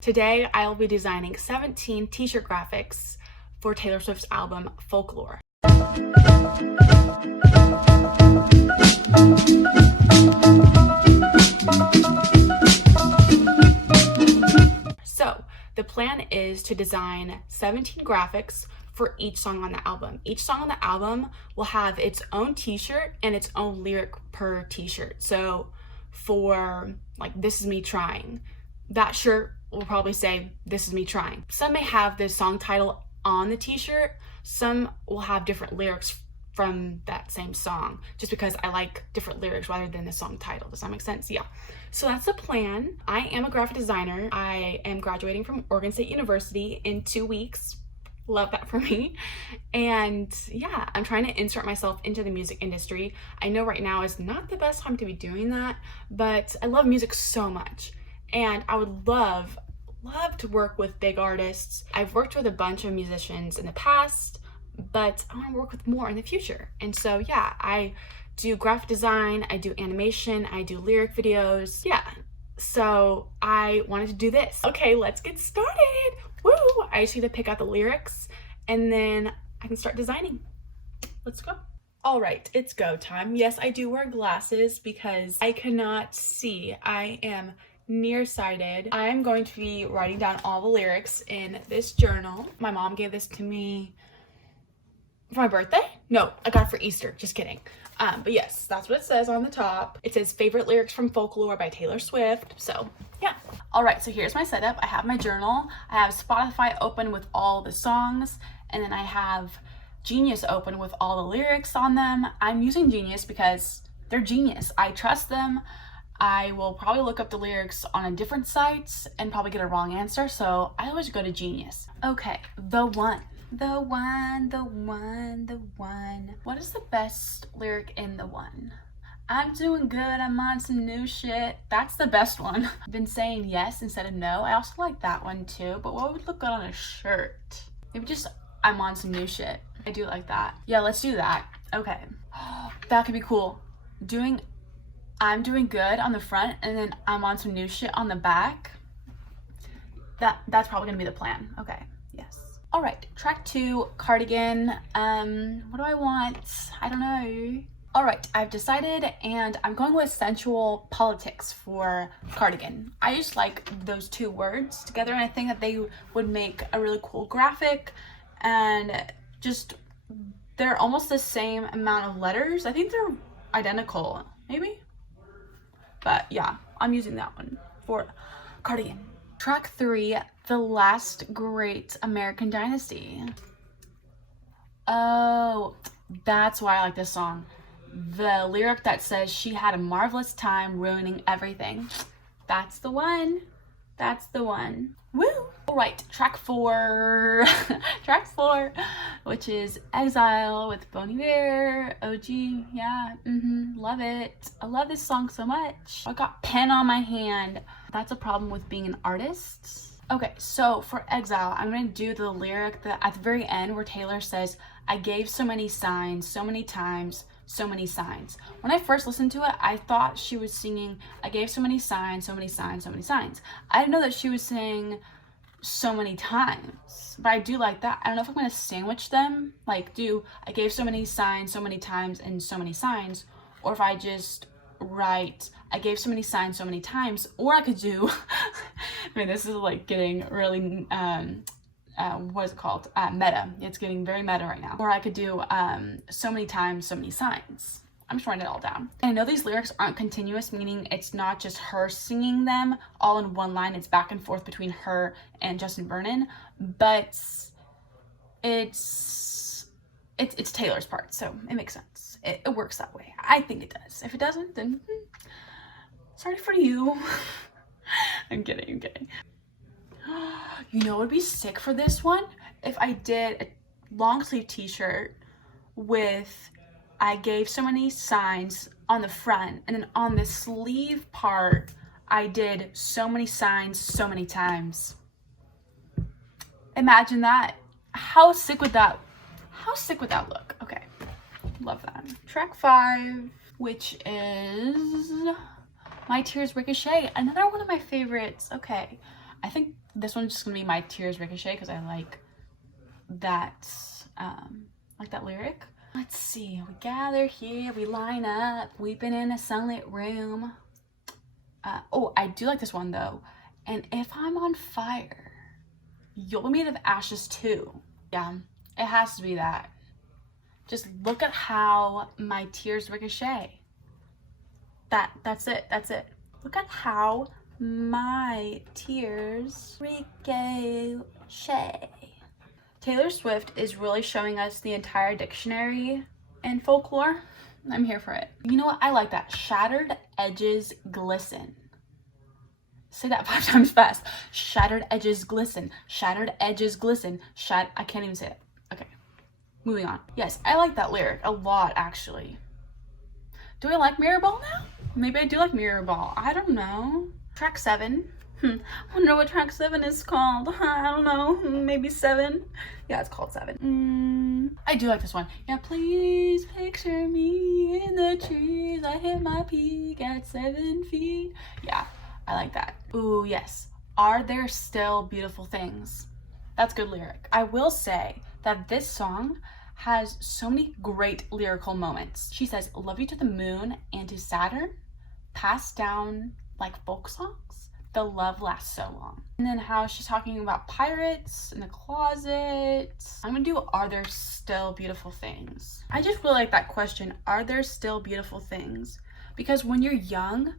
Today, I'll be designing 17 t-shirt graphics for Taylor Swift's album, Folklore. So, the plan is to design 17 graphics for each song on the album. Each song on the album will have its own t-shirt and its own lyric per t-shirt. So, for like, "This is me trying," that shirt will probably say, "This is me trying." Some may have the song title on the t-shirt. Some will have different lyrics from that same song, just because I like different lyrics rather than the song title. Does that make sense? Yeah. So that's the plan. I am a graphic designer. I am graduating from Oregon State University in 2 weeks. Love that for me. And yeah, I'm trying to insert myself into the music industry. I know right now is not the best time to be doing that, but I love music so much. And I would love to work with big artists. I've worked with a bunch of musicians in the past, but I want to work with more in the future. And so yeah, I do graphic design, I do animation, I do lyric videos. Yeah, so I wanted to do this. Okay, let's get started. Woo! I just need to pick out the lyrics and then I can start designing. Let's go. All right, it's go time. Yes, I do wear glasses because I cannot see. I am nearsighted. I'm going to be writing down all the lyrics in this journal. My mom gave this to me for my birthday? No, I got it for Easter. Just kidding. But yes, that's what it says on the top. It says favorite lyrics from Folklore by Taylor Swift. So yeah. All right, so here's my setup. I have my journal. I have Spotify open with all the songs, and then I have Genius open with all the lyrics on them. I'm using Genius because they're genius. I trust them. I will probably look up the lyrics on a different sites and probably get a wrong answer, so I always go to Genius. Okay, the one. The one, the one, the one. What is the best lyric in the one? I'm doing good, I'm on some new shit. That's the best one. I've been saying yes instead of no. I also like that one too, but what would look good on a shirt? Maybe just, I'm on some new shit. I do like that. Yeah, let's do that. Okay. That could be cool. I'm doing good on the front and then I'm on some new shit on the back. That's probably gonna be the plan. Okay, yes. All right, track 2, cardigan. What do I want? I don't know. All right, I've decided and I'm going with sensual politics for cardigan. I just like those 2 words together and I think that they would make a really cool graphic, and just, they're almost the same amount of letters. I think they're identical, maybe? But yeah, I'm using that one for cardigan. Track 3, The Last Great American Dynasty. Oh, that's why I like this song. The lyric that says, "She had a marvelous time ruining everything." That's the one. That's the one. Woo! All right, track 4. Track 4, which is Exile with Bon Iver. OG, yeah, love it. I love this song so much. I got pen on my hand. That's a problem with being an artist. Okay, so for Exile, I'm gonna do the lyric that at the very end where Taylor says, "I gave so many signs, so many times, so many signs." When I first listened to it, I thought she was singing, "I gave so many signs, so many signs, so many signs." I didn't know that she was saying so many times, but I do like that. I don't know if I'm gonna sandwich them, like do "I gave so many signs, so many times, and so many signs," or if I just write "I gave so many signs, so many times," or I could do, I mean, this is like getting really, what is it called? Meta. It's getting very meta right now. Or I could do "so many times, so many signs." I'm just writing it all down. And I know these lyrics aren't continuous, meaning it's not just her singing them all in one line. It's back and forth between her and Justin Vernon, but it's Taylor's part, so it makes sense. It works that way. I think it does. If it doesn't, then sorry for you. I'm kidding. You know what would be sick for this one? If I did a long sleeve t-shirt with "I gave so many signs" on the front, and then on the sleeve part, I did "so many signs, so many times." Imagine that. How sick would that look? Okay, love that. Track 5, which is My Tears Ricochet, another one of my favorites. Okay, I think This one's just gonna be My Tears Ricochet because I like that lyric. Let's see. We gather here, we line up, weeping in a sunlit room. Oh, I do like this one though. And if I'm on fire, you'll be made of ashes too. Yeah, it has to be that. Just look at how my tears ricochet. That's it. Look at how my tears ricochet. Taylor Swift is really showing us the entire dictionary in folklore. I'm here for it. You know what? I like that. Shattered edges glisten. Say that 5 times fast. Shattered edges glisten. Shattered edges glisten. I can't even say it. Okay. Moving on. Yes, I like that lyric a lot, actually. Do I like Mirror Ball now? Maybe I do like Mirror Ball. I don't know. Track 7. I wonder what track 7 is called. I don't know. Maybe 7. Yeah, it's called 7. I do like this one. Yeah, please picture me in the trees. I hit my peak at 7 feet. Yeah, I like that. Ooh, yes. Are there still beautiful things? That's a good lyric. I will say that this song has so many great lyrical moments. She says, love you to the moon and to Saturn, passed down like folk songs. The love lasts so long. And then how she's talking about pirates in the closet. I'm gonna do, are there still beautiful things? I just really like that question. Are there still beautiful things? Because when you're young,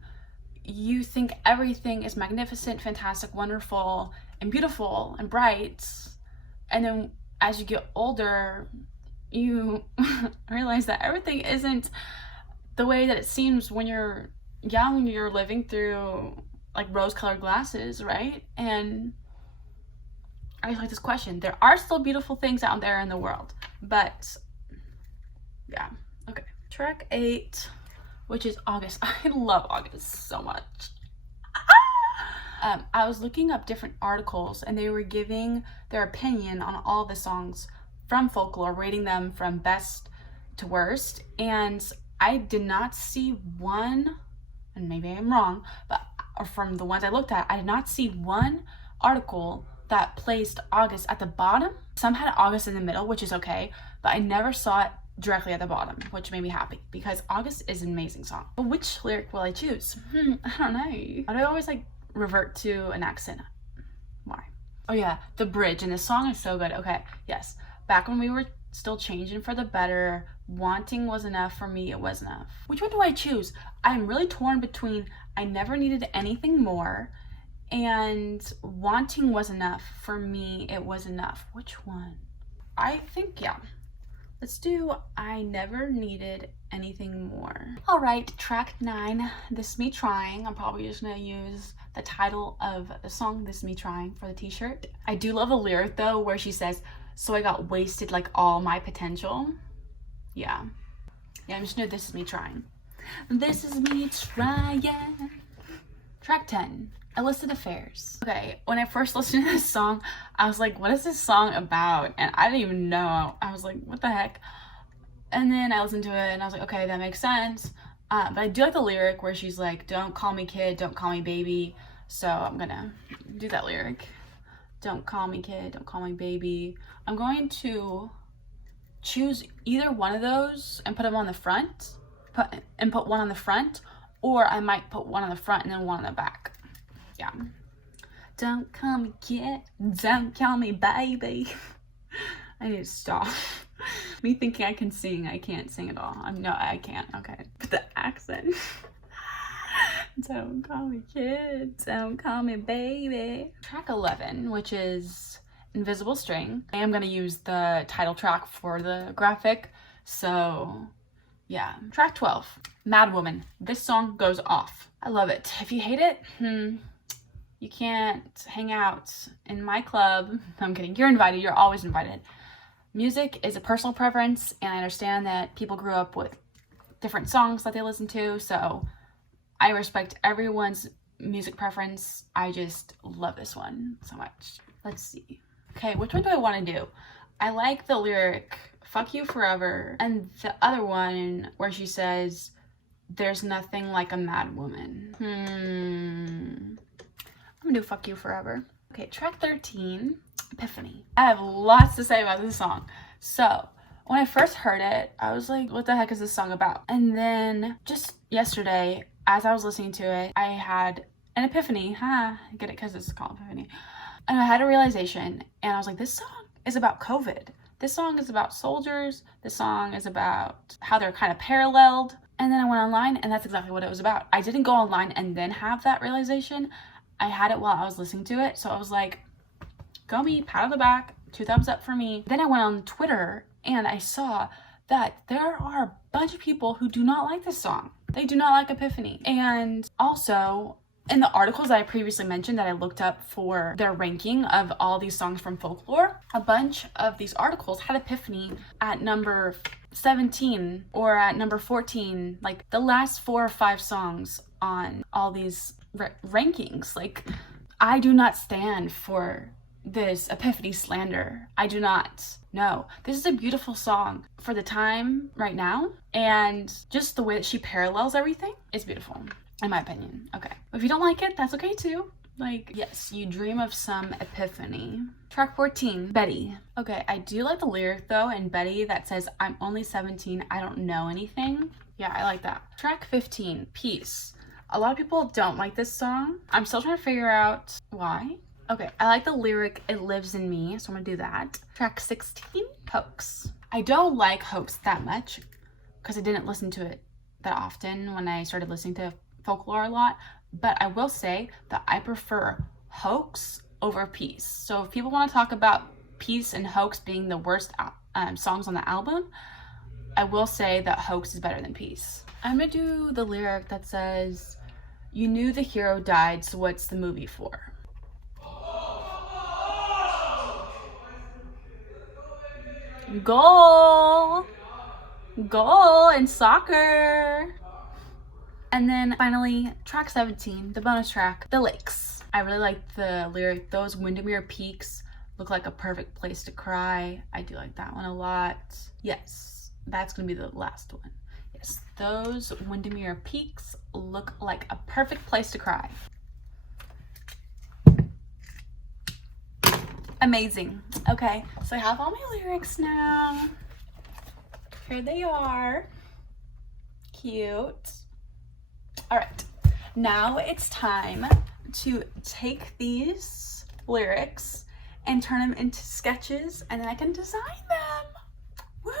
you think everything is magnificent, fantastic, wonderful, and beautiful, and bright. And then as you get older, you realize that everything isn't the way that it seems when you're young. You're living through like rose-colored glasses, right? And I just like this question. There are still beautiful things out there in the world, but yeah, okay. Track 8, which is August. I love August so much. I was looking up different articles and they were giving their opinion on all the songs from folklore, rating them from best to worst, and I did not see one, and maybe I'm wrong, but from the ones I looked at, I did not see one article that placed August at the bottom. Some had August in the middle, which is okay, but I never saw it directly at the bottom, which made me happy because August is an amazing song. But which lyric will I choose? I don't know. I always like revert to an accent. Why? Oh yeah, the bridge in this song is so good. Okay, yes. Back when we were still changing for the better, wanting was enough for me, it was enough. Which one do I choose? I'm really torn between I never needed anything more and wanting was enough for me, it was enough. Which one? I think, yeah. Let's do I never needed anything more. All right, track 9, This Is Me Trying. I'm probably just gonna use the title of the song, This Is Me Trying, for the t-shirt. I do love a lyric though where she says, so I got wasted like all my potential. Yeah, I'm just gonna This Is Me Trying. This is me trying. Track 10, Illicit Affairs. Okay, when I first listened to this song, I was like, what is this song about? And I didn't even know. I was like, what the heck? And then I listened to it and I was like, okay, that makes sense. But I do like the lyric where she's like, don't call me kid, don't call me baby. So I'm gonna do that lyric. Don't call me kid, don't call me baby. I'm going to choose either one of those and put them on the front, put one on the front, or I might put one on the front and then one on the back. Yeah. Don't call me kid, don't call me baby. I need to stop. Me thinking I can sing, I can't sing at all. No, I can't. Okay. But the accent. Don't call me kid, don't call me baby. Track 11, which is Invisible String. I am gonna use the title track for the graphic, so yeah. Track 12, Mad Woman. This song goes off. I love it. If you hate it, you can't hang out in my club. I'm kidding. You're invited. You're always invited. Music is a personal preference, and I understand that people grew up with different songs that they listen to, so I respect everyone's music preference. I just love this one so much. Let's see. Okay, which one do I want to do? I like the lyric, fuck you forever, and the other one where she says, there's nothing like a mad woman. I'm gonna do fuck you forever. Okay, track 13, Epiphany. I have lots to say about this song. So when I first heard it, I was like, what the heck is this song about? And then just yesterday, as I was listening to it, I had an epiphany. I get it because it's called Epiphany. And I had a realization, and I was like, this song is about COVID. This song is about soldiers. This song is about how they're kind of paralleled. And then I went online, and that's exactly what it was about. I didn't go online and then have that realization. I had it while I was listening to it. So I was like, go me, pat on the back, 2 thumbs up for me. Then I went on Twitter, and I saw that there are a bunch of people who do not like this song. They do not like Epiphany. And also, in the articles that I previously mentioned that I looked up for their ranking of all these songs from folklore, a bunch of these articles had Epiphany at number 17 or at number 14, like the last 4 or 5 songs on all these rankings. Like, I do not stand for this Epiphany slander. I do not. No, this is a beautiful song for the time right now, and just the way that she parallels everything is beautiful, in my opinion. Okay, if you don't like it, that's okay too. Like, yes, you dream of some epiphany. Track 14, Betty. Okay, I do like the lyric though in Betty that says, I'm only 17, I don't know anything. Yeah, I like that. Track 15, Peace. A lot of people don't like this song. I'm still trying to figure out why. Okay, I like the lyric, it lives in me, so I'm gonna do that. Track 16, Hoax. I don't like Hoax that much because I didn't listen to it that often when I started listening to folklore a lot, but I will say that I prefer Hoax over Peace. So if people want to talk about Peace and Hoax being the worst songs on the album, I will say that Hoax is better than Peace. I'm gonna do the lyric that says, you knew the hero died, so what's the movie for? Goal! Goal in soccer! And then finally, track 17, the bonus track, The Lakes. I really like the lyric, those Windermere Peaks look like a perfect place to cry. I do like that one a lot. Yes, that's gonna be the last one. Yes, those Windermere Peaks look like a perfect place to cry. Amazing. Okay, so I have all my lyrics now. Here they are. Cute. All right, now it's time to take these lyrics and turn them into sketches, and then I can design them. Woo!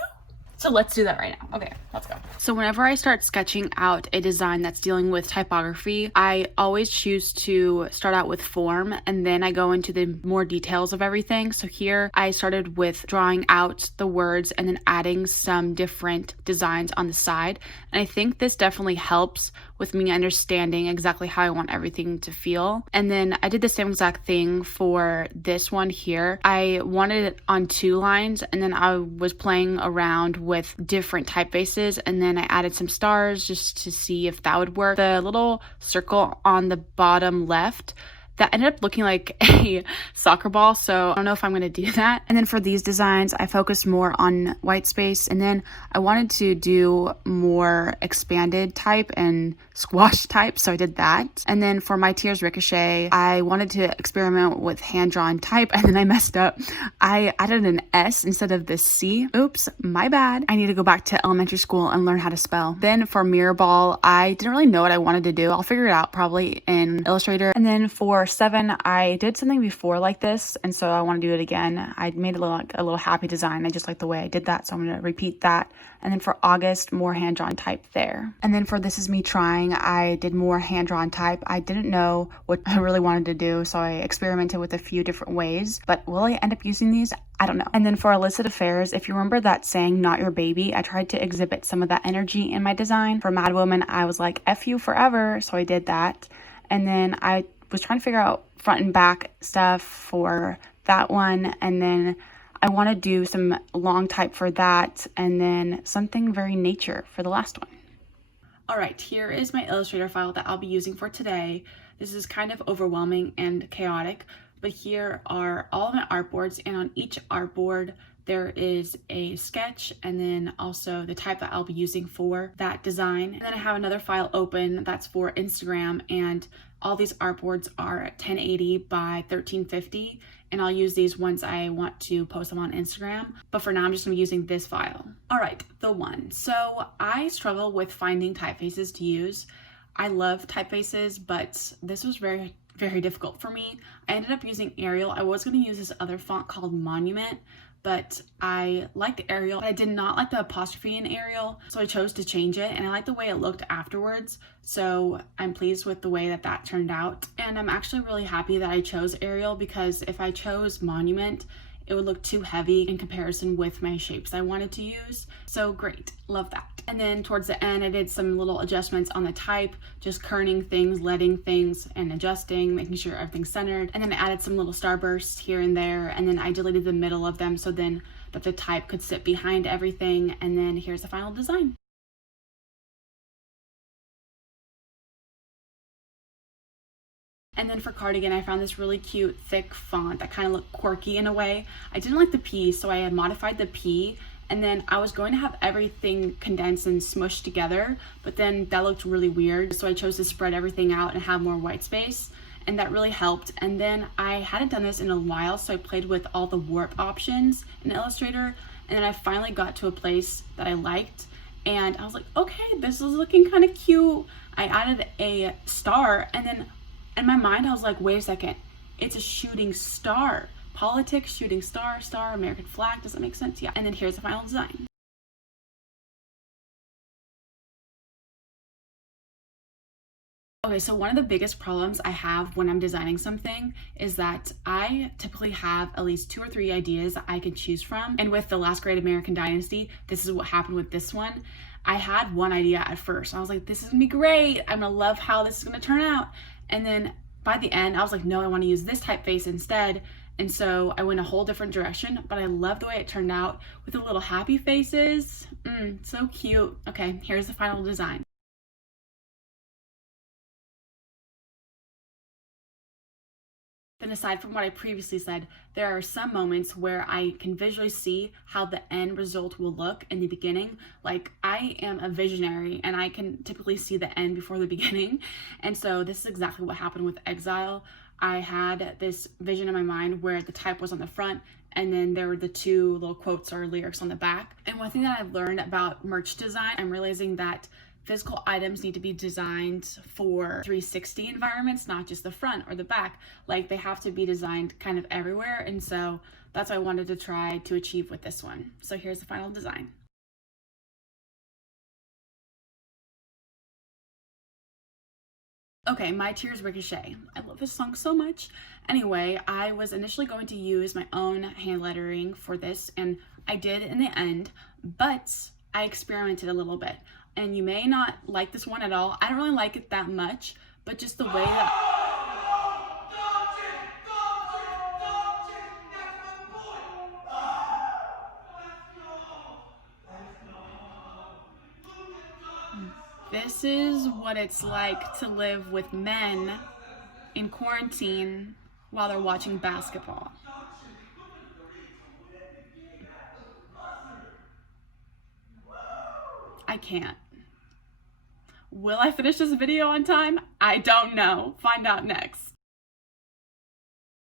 So let's do that right now. Okay, let's go. So whenever I start sketching out a design that's dealing with typography, I always choose to start out with form, and then I go into the more details of everything. So here I started with drawing out the words and then adding some different designs on the side. And I think this definitely helps with me understanding exactly how I want everything to feel. And then I did the same exact thing for this one here. I wanted it on 2 lines, and then I was playing around with different typefaces, and then I added some stars just to see if that would work. The little circle on the bottom left, that ended up looking like a soccer ball, so I don't know if I'm going to do that. And then for these designs, I focused more on white space, and then I wanted to do more expanded type and squash type, so I did that. And then for My Tears Ricochet, I wanted to experiment with hand-drawn type, and then I messed up. I added an S instead of the C. Oops, my bad. I need to go back to elementary school and learn how to spell. Then for Mirror Ball, I didn't really know what I wanted to do. I'll figure it out probably in Illustrator. And then for 7, I did something before like this, and so I want to do it again. I made a little happy design. I just like the way I did that, so I'm going to repeat that. And then for August, more hand-drawn type there. And then for This Is Me Trying, I did more hand-drawn type. I didn't know what I really wanted to do, so I experimented with a few different ways, but will I end up using these? I don't know. And then for Illicit Affairs, if you remember that saying, not your baby, I tried to exhibit some of that energy in my design. For Mad Woman, I was like, F you forever, so I did that. And then I was trying to figure out front and back stuff for that one, and then I want to do some long type for that, and then something very nature for the last one. All right, here is my Illustrator file that I'll be using for today. This is kind of overwhelming and chaotic, but here are all of my artboards, and on each artboard there is a sketch and then also the type that I'll be using for that design. And then I have another file open that's for Instagram, and all these artboards are 1080 by 1350, and I'll use these once I want to post them on Instagram. But for now, I'm just gonna be using this file. All right, the one. So I struggle with finding typefaces to use. I love typefaces, but this was very difficult for me. I ended up using Arial. I was going to use this other font called Monument, but I liked Arial. I did not like the apostrophe in Arial, so I chose to change it, and I like the way it looked afterwards, so I'm pleased with the way that that turned out. And I'm actually really happy that I chose Arial, because if I chose Monument, it would look too heavy in comparison with my shapes I wanted to use. So great, love that. And then towards the end, I did some little adjustments on the type, just kerning things, letting things, and adjusting, making sure everything's centered. And then I added some little starbursts here and there, and then I deleted the middle of them so then that the type could sit behind everything. And then here's the final design. And then for cardigan, I found this really cute thick font that kind of looked quirky in a way. I didn't like the P, so I had modified the P, and then I was going to have everything condensed and smushed together, but then that looked really weird, so I chose to spread everything out and have more white space, and that really helped. And then I hadn't done this in a while, so I played with all the warp options in Illustrator, and then I finally got to a place that I liked, and I was like, okay, this is looking kind of cute. I added a star, and then in my mind, I was like, wait a second, it's a shooting star. Politics, shooting star, star, American flag, does that make sense? Yeah. And then here's the final design. Okay, so one of the biggest problems I have when I'm designing something is that I typically have at least 2 or 3 ideas that I can choose from. And with The Last Great American Dynasty, this is what happened with this one. I had one idea at first. I was like, this is gonna be great. I'm gonna love how this is gonna turn out. And then by the end, I was like, no, I wanna use this typeface instead. And so I went a whole different direction, but I love the way it turned out with the little happy faces. So cute. Okay, here's the final design. Then aside from what I previously said, there are some moments where I can visually see how the end result will look in the beginning. Like, I am a visionary and I can typically see the end before the beginning. And so this is exactly what happened with Exile. I had this vision in my mind where the type was on the front and then there were the 2 little quotes or lyrics on the back. And one thing that I've learned about merch design, I'm realizing that physical items need to be designed for 360 environments, not just the front or the back. Like, they have to be designed kind of everywhere, and so that's what I wanted to try to achieve with this one. So here's the final design. Okay, My Tears Ricochet. I love this song so much. Anyway, I was initially going to use my own hand lettering for this, and I did in the end, but I experimented a little bit. And you may not like this one at all. I don't really like it that much, but just the way that this is what it's like to live with men in quarantine while they're watching basketball. I can't. Will I finish this video on time? I don't know. Find out next.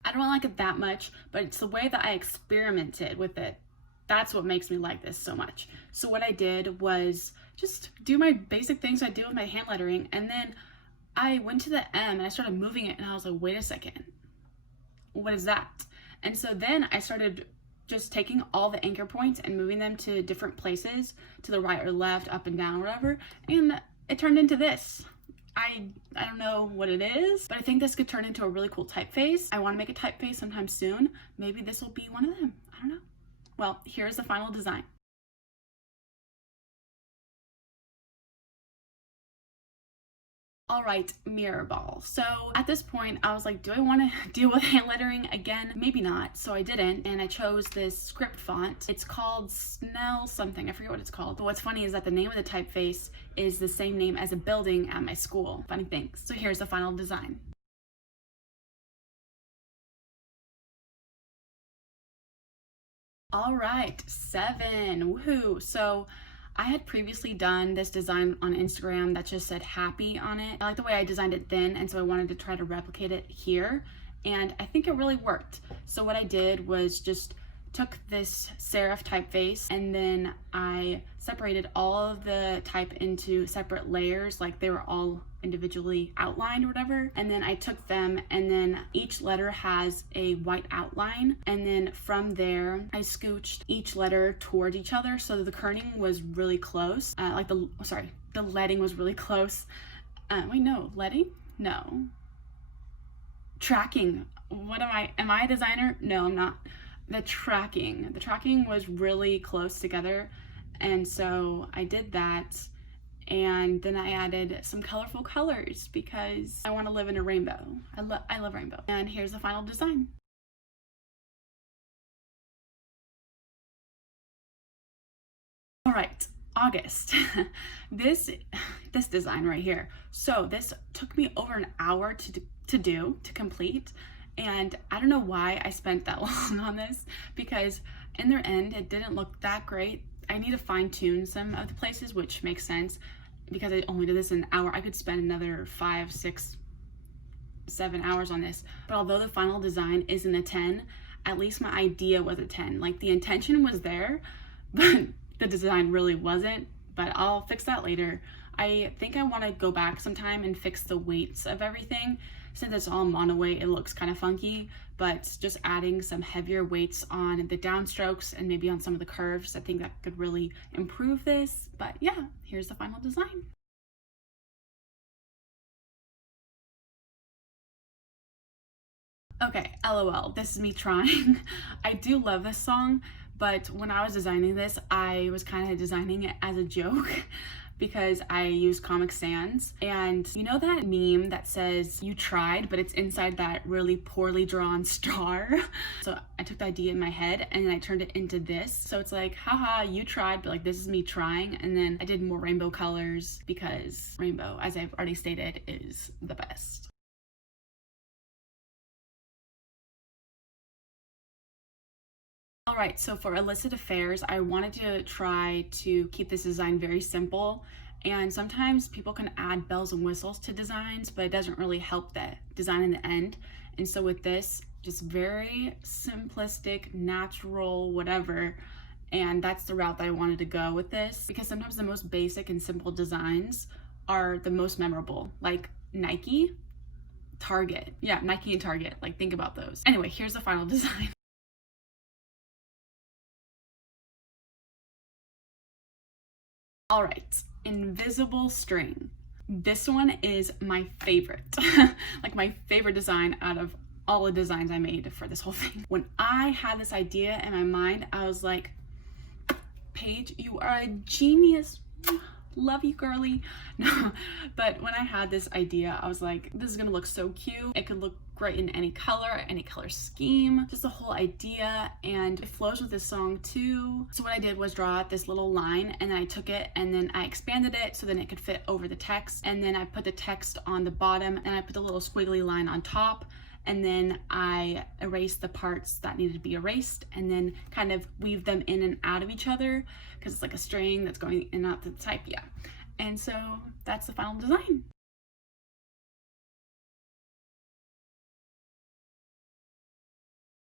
I don't like it that much, but it's the way that I experimented with it. That's what makes me like this so much. So what I did was just do my basic things I do with my hand lettering, and then I went to the M and I started moving it, and I was like, wait a second, what is that? And so then I started just taking all the anchor points and moving them to different places, to the right or left, up and down, whatever, and it turned into this. I don't know what it is, but I think this could turn into a really cool typeface. I want to make a typeface sometime soon. Maybe this will be one of them. I don't know. Well, here's the final design. All right, mirror ball. So at this point, I was like, do I want to deal with hand lettering again? Maybe not. So I didn't, and I chose this script font. It's called Snell something. I forget what it's called. But what's funny is that the name of the typeface is the same name as a building at my school. Funny things. So here's the final design. All right, 7, woohoo. So I had previously done this design on Instagram that just said happy on it. I like the way I designed it then, and so I wanted to try to replicate it here, and I think it really worked. So what I did was just took this serif typeface, and then I separated all of the type into separate layers, like they were all individually outlined or whatever. And then I took them, and then each letter has a white outline, and then from there I scooched each letter towards each other so the kerning was really close, the leading was really close. Tracking. What am I a designer? No, I'm not. The tracking was really close together, and so I did that, and then I added some colorful colors because I want to live in a rainbow. I love rainbow. And here's the final design. All right, August. this design right here. So this took me over an hour to complete. And I don't know why I spent that long on this, because in their end, it didn't look that great. I need to fine tune some of the places, which makes sense because I only did this in an hour. I could spend another 5, 6, 7 hours on this. But although the final design isn't a 10, at least my idea was a 10. Like the intention was there, but the design really wasn't. But I'll fix that later. I think I want to go back sometime and fix the weights of everything. Since it's all mono weight, it looks kind of funky, but just adding some heavier weights on the downstrokes and maybe on some of the curves, I think that could really improve this. But yeah, here's the final design. Okay, LOL, this is me trying. I do love this song, but when I was designing this, I was kind of designing it as a joke because I use Comic Sans. And you know that meme that says you tried, but it's inside that really poorly drawn star? So I took the idea in my head and then I turned it into this. So it's like, haha, you tried, but like this is me trying. And then I did more rainbow colors because rainbow, as I've already stated, is the best. All right, so for illicit affairs, I wanted to try to keep this design very simple. And sometimes people can add bells and whistles to designs, but it doesn't really help the design in the end. And so with this, just very simplistic, natural, whatever. And that's the route that I wanted to go with this, because sometimes the most basic and simple designs are the most memorable, like Nike, Target. Yeah, Nike and Target, like think about those. Anyway, here's the final design. All right, invisible string. This one is my favorite, like my favorite design out of all the designs I made for this whole thing. When I had this idea in my mind, I was like, Paige, you are a genius. Love you, girly. No, but when I had this idea, I was like, this is gonna look so cute. It could look great in any color scheme, just the whole idea, and it flows with this song too. So what I did was draw out this little line, and then I took it and then I expanded it so then it could fit over the text, and then I put the text on the bottom and I put the little squiggly line on top, and then I erased the parts that needed to be erased and then kind of weave them in and out of each other because it's like a string that's going in and out the type, yeah. And so that's the final design.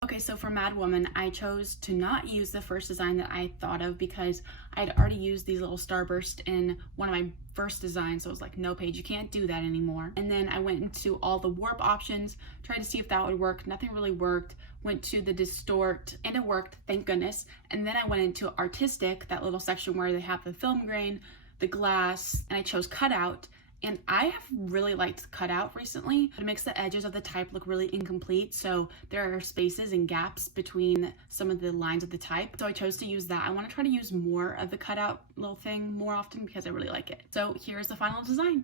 Okay, so for Mad Woman, I chose to not use the first design that I thought of because I'd already used these little starburst in one of my first designs, so I was like, no, Paige, you can't do that anymore. And then I went into all the warp options, tried to see if that would work. Nothing really worked. Went to the distort, and it worked, thank goodness. And then I went into artistic, that little section where they have the film grain, the glass, and I chose cutout. And I have really liked cutout recently. It makes the edges of the type look really incomplete, so there are spaces and gaps between some of the lines of the type. So I chose to use that. I want to try to use more of the cutout little thing more often because I really like it. So here's the final design.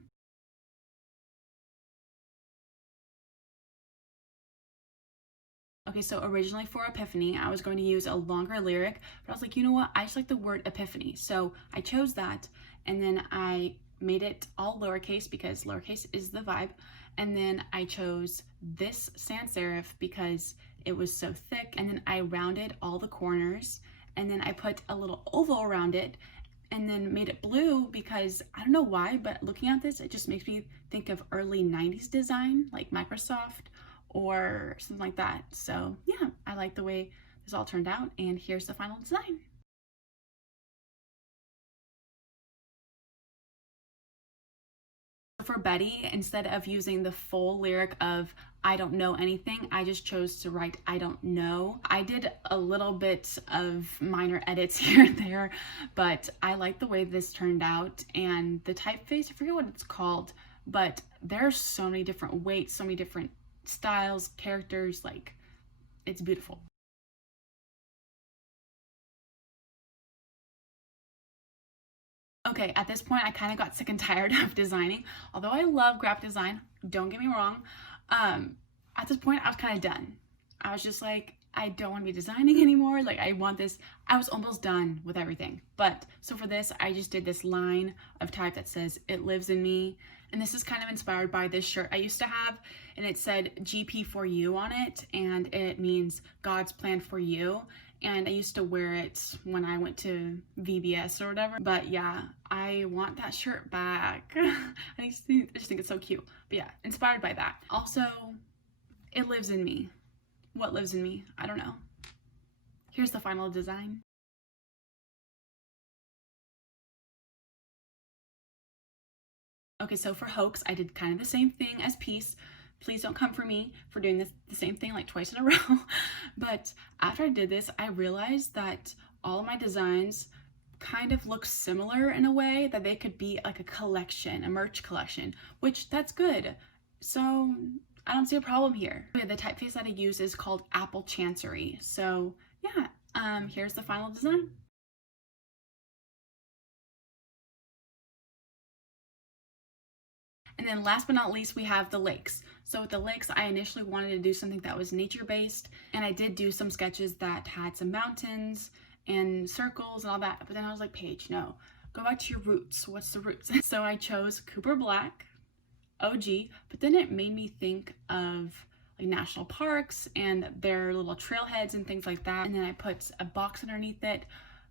Okay, so originally for Epiphany, I was going to use a longer lyric, but I was like, you know what? I just like the word epiphany. So I chose that, and then I made it all lowercase because lowercase is the vibe. And then I chose this sans serif because it was so thick. And then I rounded all the corners, and then I put a little oval around it, and then made it blue because I don't know why, but looking at this, it just makes me think of early 90s design, like Microsoft or something like that. So yeah, I like the way this all turned out, and here's the final design. For Betty, instead of using the full lyric of I don't know anything, I just chose to write I don't know. I did a little bit of minor edits here and there, but I like the way this turned out. And the typeface, I forget what it's called, but there's so many different weights, so many different styles, characters, like it's beautiful. Okay, at this point, I kind of got sick and tired of designing. Although I love graphic design, don't get me wrong. At this point, I was kind of done. I was just like, I don't want to be designing anymore. Like, I want this. I was almost done with everything. But so for this, I just did this line of type that says, "It lives in me." And this is kind of inspired by this shirt I used to have, and it said GP for you on it, and it means God's plan for you. And I used to wear it when I went to VBS or whatever. But yeah, I want that shirt back. I just think it's so cute. But yeah, inspired by that. Also, it lives in me. What lives in me? I don't know. Here's the final design. Okay, so for Hoax, I did kind of the same thing as Peace. Please don't come for me for doing the same thing like twice in a row. But after I did this, I realized that all of my designs kind of look similar in a way that they could be like a collection, a merch collection, which that's good. So I don't see a problem here. Okay, the typeface that I use is called Apple Chancery. So yeah, here's the final design. And then last but not least, we have the lakes. So with the lakes, I initially wanted to do something that was nature-based, and I did do some sketches that had some mountains and circles and all that, but then I was like, Paige, no, go back to your roots. What's the roots? So I chose Cooper Black, OG, but then it made me think of like national parks and their little trailheads and things like that. And then I put a box underneath it,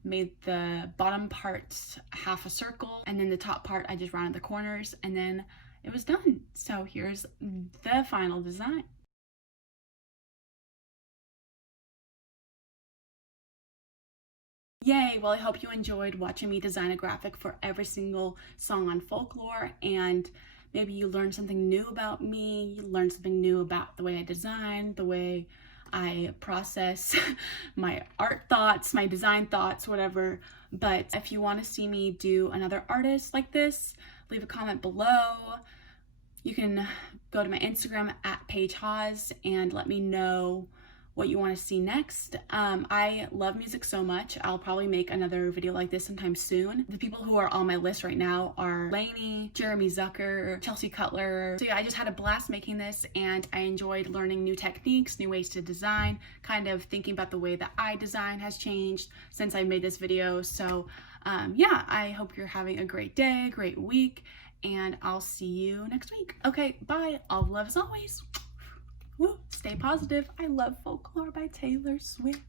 made the bottom part half a circle, and then the top part I just rounded the corners, and then it was done. So here's the final design. Yay! Well, I hope you enjoyed watching me design a graphic for every single song on Folklore, and maybe you learned something new about me, you learned something new about the way I design, the way I process my art thoughts, my design thoughts, whatever. But if you want to see me do another artist like this, leave a comment below. You can go to my Instagram at Paige Hahs and let me know what you want to see next. I love music so much. I'll probably make another video like this sometime soon. The people who are on my list right now are Lainey, Jeremy Zucker, Chelsea Cutler. So yeah, I just had a blast making this, and I enjoyed learning new techniques, new ways to design, kind of thinking about the way that I design has changed since I made this video. So yeah, I hope you're having a great day, great week, and I'll see you next week. Okay, bye. All love as always. Woo, stay positive. I love Folklore by Taylor Swift.